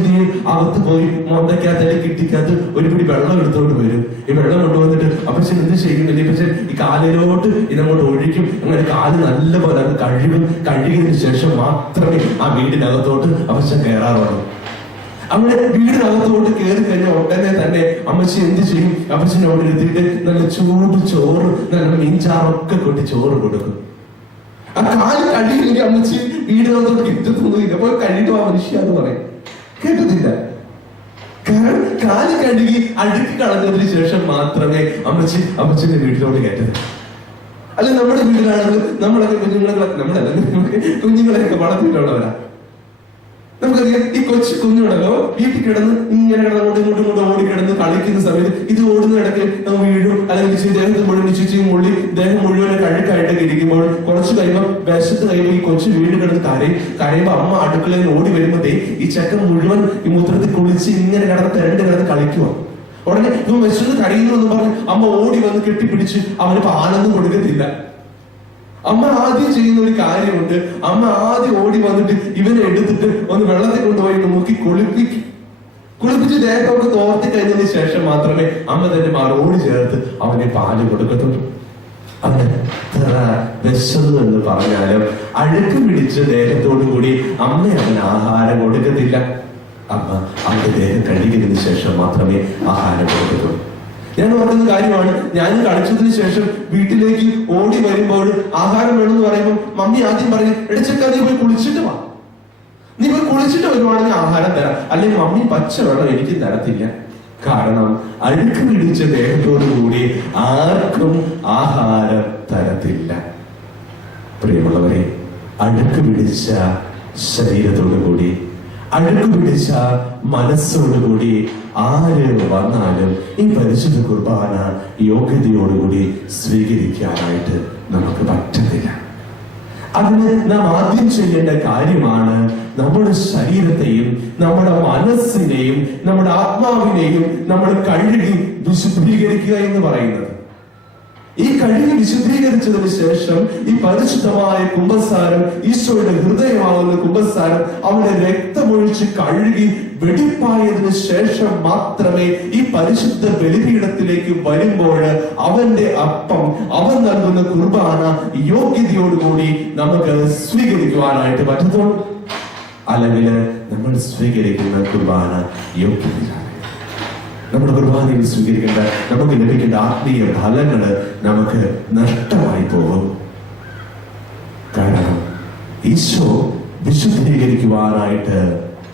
അകത്ത് പോയി മൊന്തക്കകത്ത് കിട്ടിക്കകത്ത് ഒരു പിടി വെള്ളം എടുത്തോണ്ട് വരും. ഈ വെള്ളം കൊണ്ടുവന്നിട്ട് അപ്പച്ചൻ എന്ത് ചെയ്യുന്നില്ല, അപ്പച്ചൻ ഈ കാലിലോട്ട് ഇതങ്ങോട്ട് ഒഴിക്കും. അങ്ങനെ കാല് നല്ലപോലെ അത് കഴുകും. കഴുകിയതിനു ശേഷം മാത്രമേ ആ വീടിനകത്തോട്ട് അപ്പച്ചൻ കയറാറുള്ളൂ. അങ്ങനെ വീടിനകത്തോട്ട് കയറി കഴിഞ്ഞാൽ ഉടനെ തന്നെ അമ്മച്ചി എന്ത് ചെയ്യും? അപ്പച്ചനെ അവിടെ എടുത്തിട്ട് നല്ല ചൂട് ചോറ്, നല്ല മീൻചാറൊക്കെ കൊട്ടി ചോറ് കൊടുക്കും. ആ കാല് കഴുകിയില്ലെങ്കിൽ അമ്മച്ചി വീടിനകത്തോട്ട് കിട്ടത്തൊന്നുമില്ല. അപ്പോൾ കഴുകിട്ട് ആ മനുഷ്യ എന്ന് പറയും. കേട്ടതില്ല. കാരണം കാല് കഴുകി അഴുക്കി കളഞ്ഞതിന് ശേഷം മാത്രമേ അമ്മച്ചിന്റെ വീട്ടിലോട്ട് കയറ്റത്. അല്ല, നമ്മുടെ വീട്ടിലാണെങ്കിൽ നമ്മളൊക്കെ കുഞ്ഞുങ്ങളെയൊക്കെ വളർത്തിയിട്ടുള്ളവരാ. നമുക്കറിയാം, ഈ കൊച്ചു കുഞ്ഞുണ്ടല്ലോ വീട്ടിൽ കിടന്ന് ഇങ്ങനെ ഇങ്ങോട്ടും ഓടിക്കിടന്ന് കളിക്കുന്ന സമയത്ത് ഇത് ഓടുന്ന ഇടയ്ക്ക് വീഴും. അല്ലെങ്കിൽ ദേഹത്ത് മുഴുവൻ ചുറ്റിയും മുള്ളി ദേഹം മുഴുവൻ കഴുക്കായിട്ടൊക്കെ ഇരിക്കുമ്പോൾ കുറച്ച് കഴിയുമ്പോൾ വിശത്ത് കഴിയുമ്പോൾ ഈ കൊച്ചു വീട് കിടന്ന് കരയുമ്പോൾ അമ്മ അടുക്കളയിൽ ഓടി വരുമ്പോഴേ ഈ ചെക്കൻ മുഴുവൻ ഈ മൂത്രത്തിൽ കുളിച്ച് ഇങ്ങനെ കിടന്ന് കളിക്കുക. ഉടനെ ഇവ വിശന്ന് കരയുന്നു എന്ന് പറഞ്ഞ് അമ്മ ഓടി വന്ന് കെട്ടിപ്പിടിച്ച് അവന് പാലൊന്നും കൊടുക്കത്തില്ല. അമ്മ ആദ്യം ചെയ്യുന്ന ഒരു കാര്യമുണ്ട്. അമ്മ ആദ്യം ഓടി വന്നിട്ട് ഇവനെ എടുത്തിട്ട് ഒന്ന് വെള്ളത്തിൽ കൊണ്ടുപോയി നോക്കി കുളിപ്പിച്ച് ദേഹമൊക്കെ തോർത്തി കഴിഞ്ഞതിന് ശേഷം മാത്രമേ അമ്മ തന്നെ മാറോട് ചേർത്ത് അവനെ പാല് കൊടുക്കത്തുള്ളൂ. അവന് എത്ര വിശന്നു എന്ന് പറഞ്ഞാലും അഴുക്ക് പിടിച്ച് ദേഹത്തോടു കൂടി അമ്മ അവന് ആഹാരം കൊടുക്കത്തില്ല. അമ്മ അവന്റെ ദേഹം കഴുകിയതിനു ശേഷം മാത്രമേ ആഹാരം കൊടുക്കത്തുള്ളൂ. ഞാൻ ഓർക്കുന്ന കാര്യമാണ്, ഞാൻ കളിച്ചതിന് ശേഷം വീട്ടിലേക്ക് ഓടി വരുമ്പോൾ ആഹാരം വേണമെന്ന് പറയുമ്പോൾ മമ്മി ആദ്യം പറയും, എടച്ചക്ക നീ പോയി കുളിച്ചിട്ട് വാ, നീ പോയി കുളിച്ചിട്ട് വരുവാണെങ്കിൽ ആഹാരം തരാം, അല്ലെങ്കിൽ മമ്മി പച്ച വെള്ളം എനിക്ക് തരത്തില്ല. കാരണം അഴുക്ക് പിടിച്ച ദേഹത്തോടു കൂടി ആർക്കും ആഹാരം തരത്തില്ല. പ്രിയമുള്ളവരെ, അഴുക്ക് പിടിച്ച ശരീരത്തോടു കൂടി, അഴുക്ക് പിടിച്ച മനസ്സോടുകൂടി ആര് വന്നാലും ഈ പരിശുദ്ധ കുർബാന യോഗ്യതയോടുകൂടി സ്വീകരിക്കാനായിട്ട് നമുക്ക് പറ്റത്തില്ല. അതിന് നാം ആദ്യം ചെയ്യേണ്ട കാര്യമാണ് നമ്മുടെ ശരീരത്തെയും നമ്മുടെ മനസ്സിനെയും നമ്മുടെ ആത്മാവിനെയും നമ്മൾ കഴുകി വിശുദ്ധീകരിക്കുക എന്ന് പറയുന്നത്. ഈ കഴുകി വിശുദ്ധീകരിച്ചതിന് ശേഷം ഈ പരിശുദ്ധമായ കുമ്പസാരം, ഈശോയുടെ ഹൃദയമാവുന്ന കുമ്പസാരം, അവന്റെ രക്തമൊഴിച്ച് കഴുകി വെടിപ്പായതിനു ശേഷം മാത്രമേ ഈ പരിശുദ്ധ ബലിപീഠത്തിലേക്ക് വരുമ്പോൾ അവന്റെ അപ്പം, അവൻ നൽകുന്ന കുർബാന യോഗ്യതയോടുകൂടി നമുക്ക് സ്വീകരിക്കുവാനായിട്ട് പറ്റത്തുള്ളൂ. അല്ലെങ്കിൽ നമ്മൾ സ്വീകരിക്കുന്ന കുർബാന യോഗ്യതയില്ല. നമ്മുടെ കുർബാനയിൽ സ്വീകരിക്കേണ്ട, നമുക്ക് ലഭിക്കേണ്ട ആത്മീയ ഫലങ്ങൾ നമുക്ക് നഷ്ടമായി പോകും. കാരണം ഈശോ വിശുദ്ധീകരിക്കുവാനായിട്ട്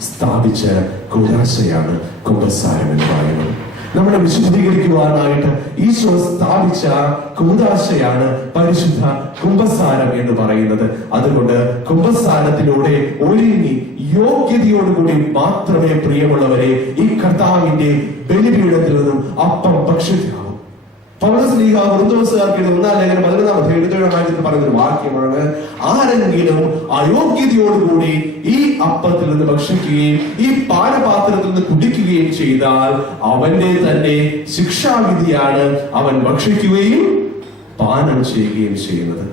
സ്ഥാപിച്ച കൂദാശയാണ് കുമ്പസാരം എന്ന് പറയുന്നത്. നമ്മളെ വിശുദ്ധീകരിക്കുവാനായിട്ട് ഈശോ സ്ഥാപിച്ച കൂദാശയാണ് പരിശുദ്ധ കുമ്പസാരം എന്ന് പറയുന്നത്. അതുകൊണ്ട് കുമ്പസാരത്തിലൂടെ ഒരുങ്ങി യോഗ്യതയോടുകൂടി മാത്രമേ പ്രിയമുള്ളവരെ ഈ കർത്താവിന്റെ ബലിപീഠത്തിൽ നിന്നും അപ്പം ഭക്ഷിക്കാവൂ. പൗലോസ്ലീഹ കൊരിന്ത്യക്കാർക്ക് 1-ാം ലേഖനം 11-ാം അധ്യായം 27-ാം വാക്യത്തിൽ പറയുന്ന ഒരു വാക്യമാണ്, ആരെങ്കിലും അയോഗ്യതയോടുകൂടി ഈ അപ്പത്തിൽ നിന്ന് ഭക്ഷിക്കുകയും ഈ പാനപാത്രത്തിൽ നിന്ന് കുടിക്കുകയും ചെയ്താൽ അവന്റെ തന്നെ ശിക്ഷാവിധിയാണ് അവൻ ഭക്ഷിക്കുകയും പാനം ചെയ്യുകയും ചെയ്യുന്നത്.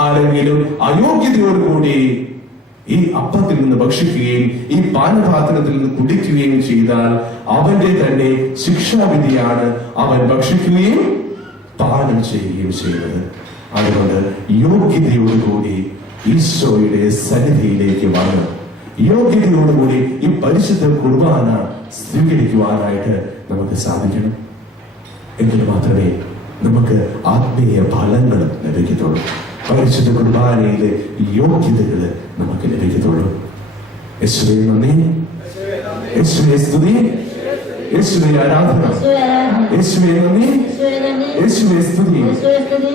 ആരെങ്കിലും അയോഗ്യതയോടുകൂടി ഈ അപ്പത്തിൽ നിന്ന് ഭക്ഷിക്കുകയും ഈ പാനപാത്രത്തിൽ നിന്ന് കുടിക്കുകയും ചെയ്താൽ അവന്റെ തന്നെ ശിക്ഷാവിധിയാണ് അവൻ ഭക്ഷിക്കുകയും പാനം ചെയ്യുകയും ചെയ്യുന്നത്. അതുകൊണ്ട് യോഗ്യതയോടുകൂടി ഈശോയുടെ സന്നിധിയിലേക്ക് വന്ന് യോഗ്യതയോടുകൂടി ഈ പരിശുദ്ധ കുർബാന സ്വീകരിക്കുവാനായിട്ട് നമുക്ക് സാധിക്കണം. എങ്കിൽ മാത്രമേ നമുക്ക് ആത്മീയ ഫലങ്ങൾ ലഭിക്കത്തുള്ളൂ. പരിശുദ്ധ കുർബാനയിലെ യോഗ്യതകള് നമുക്ക് ലഭിക്കത്തുള്ളൂ. യേശുവേ നന്ദി, യേശുവേ സ്തുതി, യേശുവേ ആരാധന, യേശുവേ നന്ദി, യേശുവേ സ്തുതി,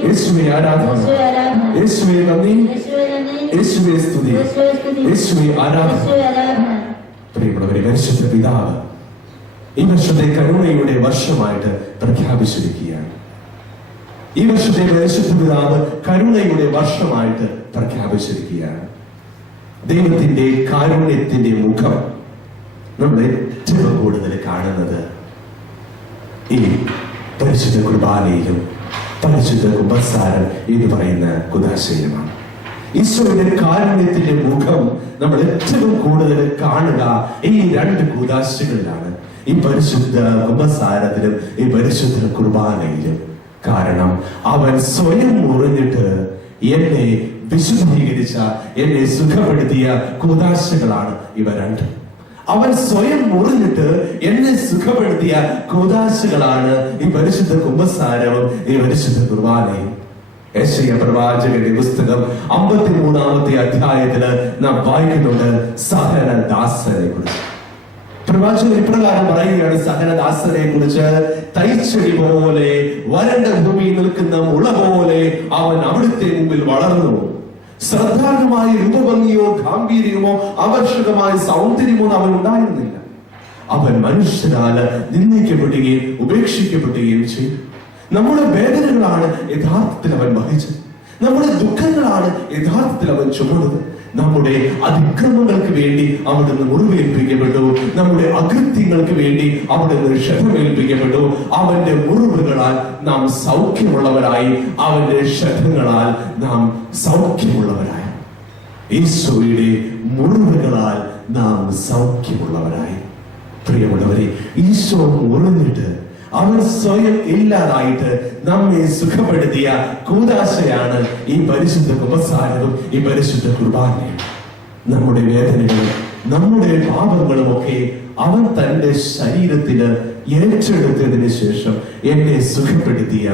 യേശുവേ ആരാധന, യേശുവേ നന്ദി, യേശുവേ സ്തുതി, യേശുവേ ആരാധന. പ്രിയമുള്ളവരെ, പരിശുദ്ധ പിതാവ് ഈ വർഷത്തെ കരുണയുടെ വർഷമായിട്ട് പ്രഖ്യാപിച്ചിരിക്കുകയാണ്. ഈ വർഷത്തെ പരിശുദ്ധ പിതാവ് കരുണയുടെ വർഷമായിട്ട് പ്രഖ്യാപിച്ചിരിക്കുകയാണ്. ദൈവത്തിന്റെ കാരുണ്യത്തിന്റെ മുഖം നമ്മൾ ഏറ്റവും കൂടുതൽ കാണുന്നത് ഈ പരിശുദ്ധ കുർബാനയിലും പരിശുദ്ധ കുമ്പസാരം എന്ന് പറയുന്ന കൂദാശയിലുമാണ്. ഈശോയുടെ കാരുണ്യത്തിന്റെ മുഖം നമ്മൾ ഏറ്റവും കൂടുതൽ കാണുക ഈ രണ്ട് കൂദാശകളിലാണ്, ഈ പരിശുദ്ധ കുമ്പസാരത്തിലും ഈ പരിശുദ്ധ കുർബാനയിലും. കാരണം അവൻ സ്വയം മുറിഞ്ഞിട്ട് എന്നെ വിശുദ്ധീകരിച്ച, എന്നെ സുഖപ്പെടുത്തിയ കൂദാശകളാണ് ഇവ രണ്ടും. അവൻ സ്വയം മുറിഞ്ഞിട്ട് എന്നെ സുഖപ്പെടുത്തിയ കൂദാശകളാണ് ഈ പരിശുദ്ധ കുമ്പസാരവും ഈ പരിശുദ്ധ കുർബാനയും. യെശയ്യാ പ്രവാചകന്റെ പുസ്തകം 53-ാമത്തെ അധ്യായത്തില് നാം വായിക്കുന്നുണ്ട് സഹനദാസനെ കുറിച്ച്. പ്രവാചകൻ ഇപ്രകാരം പറയുകയാണ് സഹനദാസനെ കുറിച്ച്, തൈച്ചെടി പോലെ വരണ്ട ഭൂമിയിൽ നിൽക്കുന്ന മുള പോലെ അവൻ അവിടുത്തെ മുമ്പിൽ വളർന്നു. ശ്രദ്ധാർഹമായ രൂപഭംഗിയോ ഗാംഭീര്യമോ ആകർഷകമായ സൗന്ദര്യമോ അവൻ ഉണ്ടായിരുന്നില്ല. അവൻ മനുഷ്യരാല് നിന്ദിക്കപ്പെടുകയും ഉപേക്ഷിക്കപ്പെടുകയും ചെയ്തു. നമ്മുടെ വേദനകളാണ് യഥാർത്ഥത്തിൽ അവൻ വഹിച്ചത്. നമ്മുടെ ദുഃഖങ്ങളാണ് യഥാർത്ഥത്തിൽ അവൻ ചുമന്നത്. നമ്മുടെ അതിക്രമങ്ങൾക്ക് വേണ്ടി അവിടുന്ന് മുറിവേൽപ്പിക്കപ്പെട്ടു. നമ്മുടെ അകൃത്യങ്ങൾക്ക് വേണ്ടി അവിടുന്ന് ക്ഷതമേൽപ്പിക്കപ്പെട്ടു. അവന്റെ മുറിവുകളാൽ നാം സൗഖ്യമുള്ളവരായി, അവന്റെ ക്ഷതങ്ങളാൽ നാം സൗഖ്യമുള്ളവരായി. ഈശോയുടെ മുറിവുകളാൽ നാം സൗഖ്യമുള്ളവരായി. പ്രിയമുള്ളവരെ, ഈശോ മുറിഞ്ഞിട്ട് അവൻ സ്വയം ഇല്ലാതായിട്ട് നമ്മെ സുഖപ്പെടുത്തിയ കൂദാശയാണ് ഈ പരിശുദ്ധ കുമ്പസാരവും ഈ പരിശുദ്ധ കുർബാനയും. നമ്മുടെ വേദനകളും നമ്മുടെ പാപങ്ങളുമൊക്കെ അവൻ തന്റെ ശരീരത്തിന് ഏറ്റെടുത്തതിന് ശേഷം എന്നെ സുഖപ്പെടുത്തിയ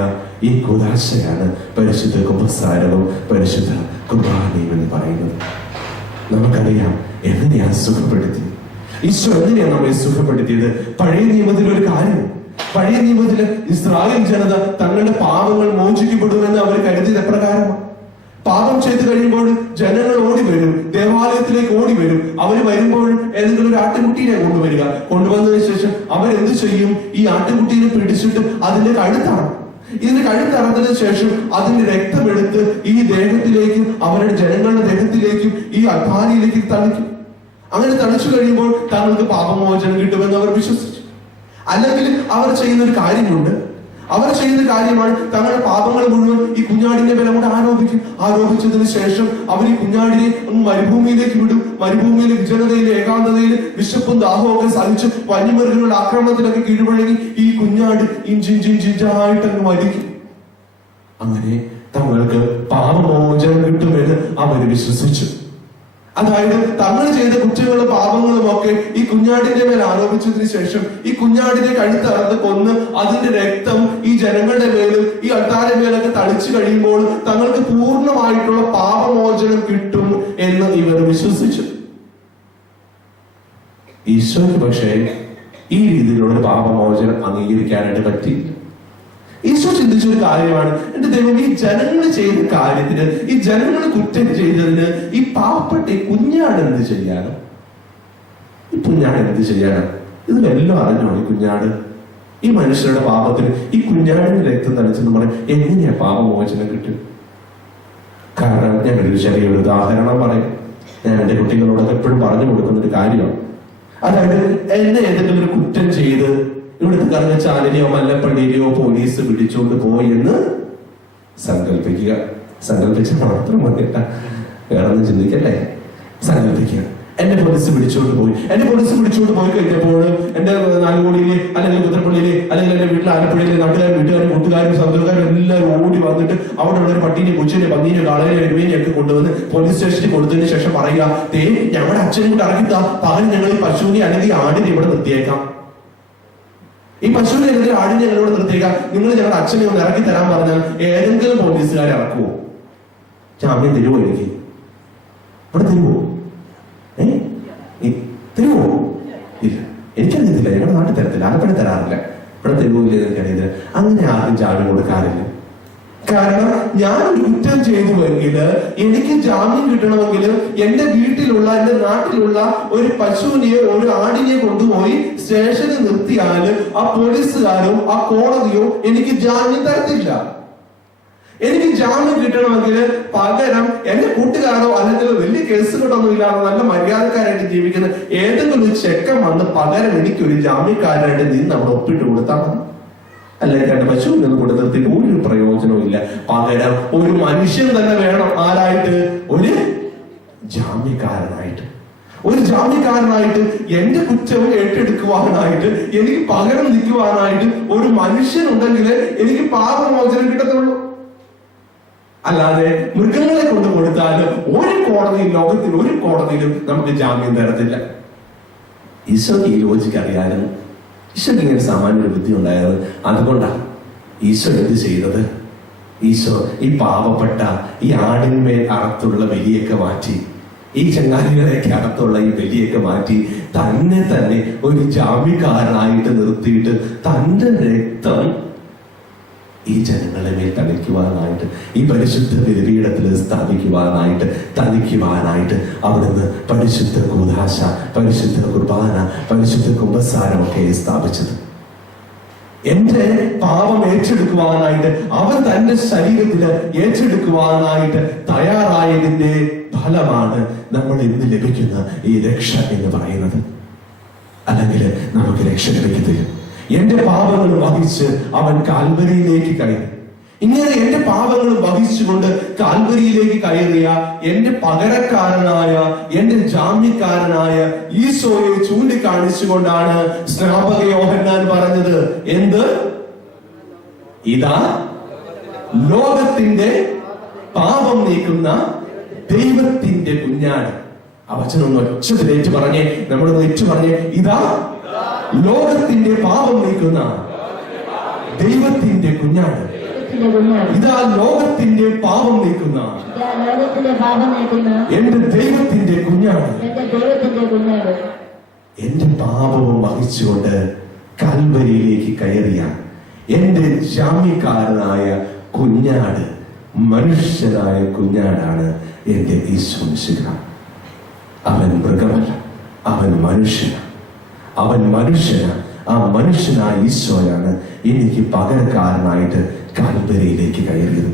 ഈ കൂദാശയാണ് പരിശുദ്ധ കുമ്പസാരവും പരിശുദ്ധ കുർബാനയും എന്ന് പറയുന്നത്. നമുക്കറിയാം എങ്ങനെയാ സുഖപ്പെടുത്തി ഈശോ, എങ്ങനെയാണ് നമ്മെ സുഖപ്പെടുത്തിയത്. പഴയ നിയമത്തിലെ ഒരു കാര്യം, പഴയ നിയമത്തില് ഇസ്രായേൽ ജനത തങ്ങളുടെ പാപങ്ങൾ മോചിക്കപ്പെടുമെന്ന് അവർ കരുതിയത് എപ്രകാരമാണ്? പാപം ചെയ്തു കഴിയുമ്പോൾ ജനങ്ങൾ ഓടി വരും, ദേവാലയത്തിലേക്ക് ഓടി വരും. അവർ വരുമ്പോൾ ഏതെങ്കിലും ഒരു ആട്ടുകുട്ടീനെ കൊണ്ടുവന്നതിന് ശേഷം അവരെന്ത് ചെയ്യും? ഈ ആട്ടുകുട്ടീനെ പിടിച്ചിട്ട് അതിന്റെ കഴുത്താണ്. ഇതിന്റെ കഴുത്തറന്നതിന് ശേഷം അതിന്റെ രക്തമെടുത്ത് ഈ ദേഹത്തിലേക്കും അവരുടെ ജനങ്ങളുടെ ദേഹത്തിലേക്കും ഈ അൾത്താരയിലേക്ക് തളിക്കും. അങ്ങനെ തളിച്ചു കഴിയുമ്പോൾ തങ്ങൾക്ക് പാപമോചനം കിട്ടുമെന്ന് അവർ വിശ്വസിച്ചു. അല്ലെങ്കിൽ അവർ ചെയ്യുന്ന ഒരു കാര്യമുണ്ട്. അവർ ചെയ്യുന്ന കാര്യമാണ് തങ്ങളുടെ പാപങ്ങൾ മുഴുവൻ ഈ കുഞ്ഞാടിന്റെ മേലെ കൊണ്ട് ആരോപിക്കും. ആരോപിച്ചതിന് ശേഷം അവർ ഈ കുഞ്ഞാടിനെ മരുഭൂമിയിലേക്ക് വിടും. മരുഭൂമിയിലെ വിജനതയിലെ ഏകാന്തതയില് വിശപ്പും ദാഹവും ഒക്കെ സഹിച്ച് വന്യമൃഗങ്ങളുടെ ആക്രമണത്തിലൊക്കെ കീഴ്വഴങ്ങി ഈ കുഞ്ഞാട് ഇഞ്ചിഞ്ചിഞ്ചിഞ്ചായിട്ടങ്ങ് മരിക്കും. അങ്ങനെ തങ്ങൾക്ക് പാപമോചനം കിട്ടുമെന്ന് അവർ വിശ്വസിച്ചു. അതായത് തങ്ങൾ ചെയ്ത കുറ്റങ്ങളും പാപങ്ങളും ഒക്കെ ഈ കുഞ്ഞാടിന്റെ മേൽ ആരോപിച്ചതിന് ശേഷം ഈ കുഞ്ഞാടിനെ കഴുത്തറന്ന് കൊന്ന് അതിന്റെ രക്തം ഈ ജനങ്ങളുടെ മേലും ഈ അൾത്താര മേലൊക്കെ തളിച്ചു കഴിയുമ്പോൾ തങ്ങൾക്ക് പൂർണ്ണമായിട്ടുള്ള പാപമോചനം കിട്ടും എന്ന് ഇവർ വിശ്വസിച്ചു. ഈശോയ്ക്ക് പക്ഷേ ഈ രീതിയിലുള്ള പാപമോചനം അംഗീകരിക്കാനായിട്ട് പറ്റിയില്ല. ഈശോ ചിന്തിച്ചൊരു കാര്യമാണ്, എന്റെ ദൈവം, ഈ ജനങ്ങൾ ചെയ്ത കാര്യത്തിന്, ഈ ജനങ്ങൾ കുറ്റം ചെയ്തതിന് ഈ പാവപ്പെട്ട ഈ കുഞ്ഞാട് എന്ത് ചെയ്യാനോ? ഈ കുഞ്ഞാട് എന്ത് ചെയ്യാനോ? ഇത് വല്ലതും അറിഞ്ഞോ? ഈ കുഞ്ഞാട് ഈ മനുഷ്യരുടെ പാപത്തിന് ഈ കുഞ്ഞാടിന്റെ രക്തം തളിച്ചെന്ന് പറയാൻ എങ്ങനെയാ പാപമോചനം കിട്ടും? കാരണം ഞാനൊരു ചെറിയൊരു ഉദാഹരണം പറയും. ഞാൻ എന്റെ കുട്ടികളോടൊക്കെ എപ്പോഴും പറഞ്ഞു കൊടുക്കുന്ന ഒരു കാര്യമാണ്. അതായത് എന്നെ ഏതെങ്കിലും ഒരു കുറ്റം ചെയ്ത് ഇവിടുത്തെ കറുകച്ചാലിനെയോ മല്ലപ്പള്ളിയിലെയോ പോലീസ് പിടിച്ചുകൊണ്ട് പോയി എന്ന് സങ്കല്പിക്കുക. സങ്കല്പിച്ച മാത്രം മതിയല്ല, വേറെ ഒന്നും ചിന്തിക്കല്ലേ. സങ്കല്പിക്കുക, എന്റെ പോലീസ് പിടിച്ചുകൊണ്ട് പോയി. എന്റെ പോലീസ് പിടിച്ചുകൊണ്ട് പോയി കഴിഞ്ഞപ്പോൾ എന്റെ നാലുകോടിയിലെ അല്ലെങ്കിൽ കുത്തപ്പള്ളിയിലെ അല്ലെങ്കിൽ എന്റെ വീട്ടിലെ ആലപ്പുഴയിലെ നാട്ടുകാരും വീട്ടുകാരും കൂട്ടുകാരും സഹോദരക്കാരും എല്ലാവരും ഓടി വന്നിട്ട് അവിടെ ഉള്ള ഒരു പട്ടീനെ കൊച്ചിനെ പന്നീനെ കാളയെ എരുവേനെയൊക്കെ കൊണ്ടുവന്ന് പോലീസ് സ്റ്റേഷനിൽ കൊടുത്തതിന് ശേഷം പറയുക, ഞങ്ങളുടെ അച്ഛനും കൂടെ ഇറങ്ങിത്താ, പകരം ഞങ്ങൾ ഈ പശുവിനെ അല്ലെങ്കിൽ ആടിനെ ഇവിടെ നിർത്തിയേക്കാം. ഈ പശുവിനെ അല്ലെങ്കിൽ ആടിനെ ഞങ്ങളോട് നിർത്തിയേക്കാം. നിങ്ങൾ ഞങ്ങളുടെ അച്ഛനെ ഒന്ന് ഇറക്കി തരാൻ പറഞ്ഞാൽ ഏതെങ്കിലും പോലീസുകാരെ ഇറക്കുവോ? ജാമ്യം തരുവോ? എനിക്ക് ഇവിടെ തരുവോ? തരുവോ? ഇല്ല, എനിക്കറിയത്തില്ല. ഞങ്ങളുടെ നാട്ടിൽ തരത്തില്ല, ആലപ്പുഴ തരാറില്ല. ഇവിടെ തരുവോ ഇല്ല എനിക്കറിയത്. അങ്ങനെ ആർക്കും ജാമ്യം കൊടുക്കാറില്ല. കാരണം ഞാൻ ഒരു കുറ്റം ചെയ്തുവെങ്കിൽ എനിക്ക് ജാമ്യം കിട്ടണമെങ്കിൽ എന്റെ വീട്ടിലുള്ള എന്റെ നാട്ടിലുള്ള ഒരു പശുവിനെയോ ഒരു ആടിനെയോ കൊണ്ടുപോയി സ്റ്റേഷനിൽ നിർത്തിയാൽ ആ പോലീസുകാരോ ആ കോടതിയോ എനിക്ക് ജാമ്യം തരത്തില്ല. എനിക്ക് ജാമ്യം കിട്ടണമെങ്കിൽ പകരം എന്റെ കൂട്ടുകാരോ അല്ലെങ്കിൽ വലിയ കേസുകളൊന്നും ഇല്ലാതെ നല്ല മര്യാദക്കാരായിട്ട് ജീവിക്കുന്ന ഏതെങ്കിലും ഒരു ചെക്കൻ വന്ന് പകരം എനിക്കൊരു ജാമ്യക്കാരായിട്ട് നിന്ന് അവിടെ ഒപ്പിട്ട് കൊടുത്താൽ മതി. അല്ലെങ്കിൽ എന്റെ പശുവിനെ കൂടെ നിർത്തിയിട്ട് ഒരു പ്രയോജനവും ഇല്ല. പകരം ഒരു മനുഷ്യൻ തന്നെ വേണം. ആരായിട്ട്? ഒരു ജാമ്യക്കാരനായിട്ട്. ഒരു ജാമ്യക്കാരനായിട്ട് എന്റെ കുറ്റം ഏറ്റെടുക്കുവാനായിട്ട് എനിക്ക് പകരം നിൽക്കുവാനായിട്ട് ഒരു മനുഷ്യൻ ഉണ്ടെങ്കിൽ എനിക്ക് പാപമോചനം കിട്ടത്തുള്ളൂ. അല്ലാതെ മൃഗങ്ങളെ കൊണ്ട് കൊടുത്താൽ ഒരു കോടതിയും, ലോകത്തിൽ ഒരു കോടതിയിലും നമുക്ക് ജാമ്യം തരത്തില്ല. ഈശോയ്ക്ക് ഈ ലോജിക്ക് അറിയാനും ഈശോയ്ക്ക് ഇങ്ങനെ സാമാന്യ ബുദ്ധി ഉണ്ടായത്. അതുകൊണ്ടാണ് ഈശോ എന്ത് ചെയ്തത്? ഈശോ ഈ പാവപ്പെട്ട ഈ ആടിന്മേൽ അകത്തുള്ള ബലിയൊക്കെ മാറ്റി, ഈ ചങ്ങാതികളെയൊക്കെ അകത്തുള്ള ഈ ബലിയൊക്കെ മാറ്റി തന്നെ ഒരു ജാമ്യക്കാരനായിട്ട് നിർത്തിയിട്ട് തന്റെ രക്തം ഈ ജനങ്ങളെ മേൽ തളിക്കുവാനായിട്ട്, ഈ പരിശുദ്ധ ബലിപീഠത്തിൽ സ്ഥാപിക്കുവാനായിട്ട്, തളിക്കുവാനായിട്ട് അവിടുന്ന് പരിശുദ്ധ കൂദാശ, പരിശുദ്ധ കുർബാന, പരിശുദ്ധ കുമ്പസാരം ഒക്കെ സ്ഥാപിച്ചത്. എന്റെ പാപം ഏറ്റെടുക്കുവാനായിട്ട് അവൻ തന്റെ ശരീരത്തില് ഏറ്റെടുക്കുവാനായിട്ട് തയ്യാറായതിന്റെ ഫലമാണ് നമ്മൾ ഇന്ന് ലഭിക്കുന്ന ഈ രക്ഷ എന്ന് പറയുന്നത്. അല്ലെങ്കിൽ നമുക്ക് രക്ഷ ലഭിക്കത്തില്ല. എന്റെ പാപങ്ങൾ വഹിച്ച് അവൻ കാൽവരിയിലേക്ക് കയറി. ഇങ്ങനെ എന്റെ പാപങ്ങൾ വഹിച്ചുകൊണ്ട് കാൽവരിയിലേക്ക് കയറിയ എന്റെ പകരക്കാരനായ എന്റെ ജാമ്യക്കാരനായ ഈശോയെ ചൂണ്ടിക്കാണിച്ചുകൊണ്ടാണ് സ്നാപക യോഹന്നാൻ പറഞ്ഞത്, എന്ത്? ഇതാ ലോകത്തിന്റെ പാപം നീക്കുന്ന ദൈവത്തിന്റെ കുഞ്ഞാട്. ആ വചനം ഒന്ന് ഒച്ചത്തിൽ ഏറ്റു പറഞ്ഞേ, നമ്മളൊന്ന് ഏറ്റു പറഞ്ഞേ, ഇതാ ലോകത്തിന്റെ പാപം നീക്കുന്ന ദൈവത്തിന്റെ കുഞ്ഞാണ്. ഇതാ ലോകത്തിന്റെ പാപം നീക്കുന്ന എന്റെ ദൈവത്തിന്റെ കുഞ്ഞാണ്. എന്റെ പാപവും വഹിച്ചുകൊണ്ട് കൽവരിയിലേക്ക് കയറിയ എന്റെ ജാമ്യക്കാരനായ കുഞ്ഞാട്, മനുഷ്യനായ കുഞ്ഞാടാണ് എന്റെ ഈശോ മിശിഹ. അവൻ മൃഗമല്ല, അവൻ മനുഷ്യനാണ്. അവൻ മനുഷ്യനാണ്. ആ മനുഷ്യനായ ഈശോയാണ് എനിക്ക് പകരക്കാരനായിട്ട് കാൽവരിയിലേക്ക് കയറിയത്.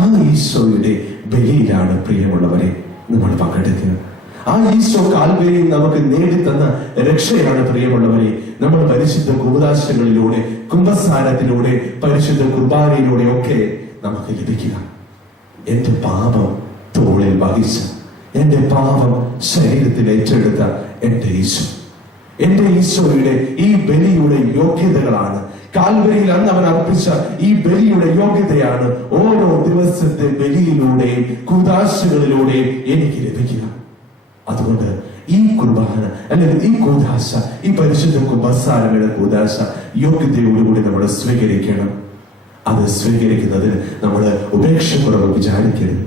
ആ ഈശോയുടെ ബലിയിലാണ് പ്രിയമുള്ളവരെ നമ്മൾ പങ്കെടുക്കുക. ആ ഈശോ കാൽവരിയിൽ നമുക്ക് നേടിത്തന്ന രക്ഷയാണ് പ്രിയമുള്ളവരെ നമ്മൾ പരിശുദ്ധ കൂദാശകളിലൂടെ, കുംഭസാരത്തിലൂടെ, പരിശുദ്ധ കുർബാനയിലൂടെ ഒക്കെ നമുക്ക് ലഭിക്കുക. എന്റെ പാപം തോളിൽ വഹിച്ച, എന്റെ പാപം ശരീരത്തിൽ ഏറ്റെടുത്ത എന്റെ ഈശോ, എന്റെ ഈശോയുടെ ഈ ബലിയുടെ യോഗ്യതകളാണ്, കാൽവരിയിൽ അന്ന് അവൻ അർപ്പിച്ച ഈ ബലിയുടെ യോഗ്യതയാണ് ഓരോ ദിവസത്തെ ബലിയിലൂടെയും കൂദാശകളിലൂടെയും എനിക്ക് ലഭിക്കുക. അതുകൊണ്ട് ഈ കുർബാന അല്ലെങ്കിൽ ഈ കൂദാശ, ഈ പരിശുദ്ധ കുംഭസാരയുടെ കൂദാശ യോഗ്യതയോടുകൂടി നമ്മൾ സ്വീകരിക്കണം. അത് സ്വീകരിക്കുന്നതിന് നമ്മൾ ഉപേക്ഷക്കുറവ് വിചാരിക്കരുത്.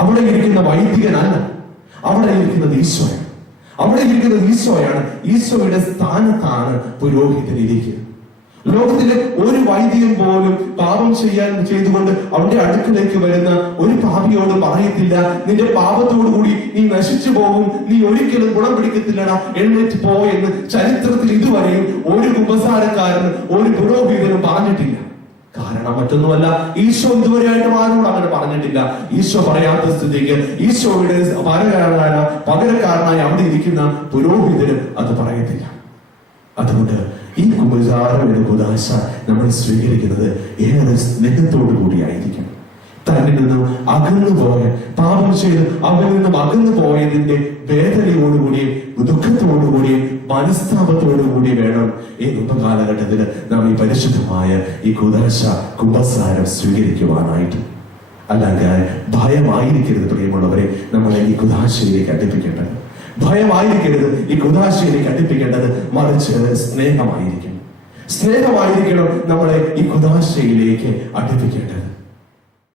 അവിടെ ഇരിക്കുന്ന വൈദികനല്ല, അവിടെ ഇരിക്കുന്നത് ഈശോയാണ്. അവിടെ ഇരിക്കുന്നത് ഈശോയാണ്. ഈശോയുടെ സ്ഥാനത്താണ് പുരോഹിതനിരിക്കുന്നത്. ലോകത്തിലെ ഒരു വൈദികൻ പോലും പാപം ചെയ്തുകൊണ്ട് അവന്റെ അടുക്കിലേക്ക് വരുന്ന ഒരു പാപിയോട് പറയത്തില്ല, നിന്റെ പാപത്തോടു കൂടി നീ നശിച്ചു പോകും, നീ ഒരിക്കലും ഗുണം പിടിക്കത്തില്ലടാ, എഴുന്നേറ്റ് പോ എന്ന് ചരിത്രത്തിൽ ഇതുവരെയും ഒരു കുമ്പസാരക്കാരന്, ഒരു പുരോഹിതനും പറഞ്ഞിട്ടില്ല. കാരണം മറ്റൊന്നുമല്ല, ഈശോ ഇതുവരെയായിട്ടും ആരോട് അങ്ങനെ പറഞ്ഞിട്ടില്ല. ഈശോ പറയാത്ത സ്ഥിതിക്ക് ഈശോയുടെ പകരക്കാരനായി അവിടെ ഇരിക്കുന്ന പുരോഹിതന് അത് പറയത്തില്ല. അതുകൊണ്ട് ഈ കുമ്പസാരയുടെ കൂദാശ നമ്മൾ സ്വീകരിക്കുന്നത് ഏറെ സ്നേഹത്തോടു കൂടിയായിരിക്കും. തന്നിൽ നിന്നും അകന്നുപോയ, പാപം ചെയ്ത് അവരിൽ നിന്നും അകന്നു പോയതിന്റെ വേദനയോടുകൂടിയും ദുഃഖത്തോടുകൂടിയും മനസ്താപത്തോടുകൂടി വേണം ഈ കാലഘട്ടത്തിൽ നാം ഈ പരിശുദ്ധമായ ഈ കൂദാശ കുമ്പസാരം സ്വീകരിക്കുവാനായിട്ട്. അല്ലെങ്കിൽ ഭയമായിരിക്കരുത് പ്രിയമുള്ളവരെ നമ്മളെ ഈ കുദാശയിലേക്ക് അടുപ്പിക്കേണ്ടത്. ഭയമായിരിക്കരുത് ഈ കുദാശയിലേക്ക് അടുപ്പിക്കേണ്ടത്, മറിച്ച് സ്നേഹമായിരിക്കണം. സ്നേഹമായിരിക്കണം നമ്മളെ ഈ കുദാശയിലേക്ക് അടുപ്പിക്കേണ്ടത്.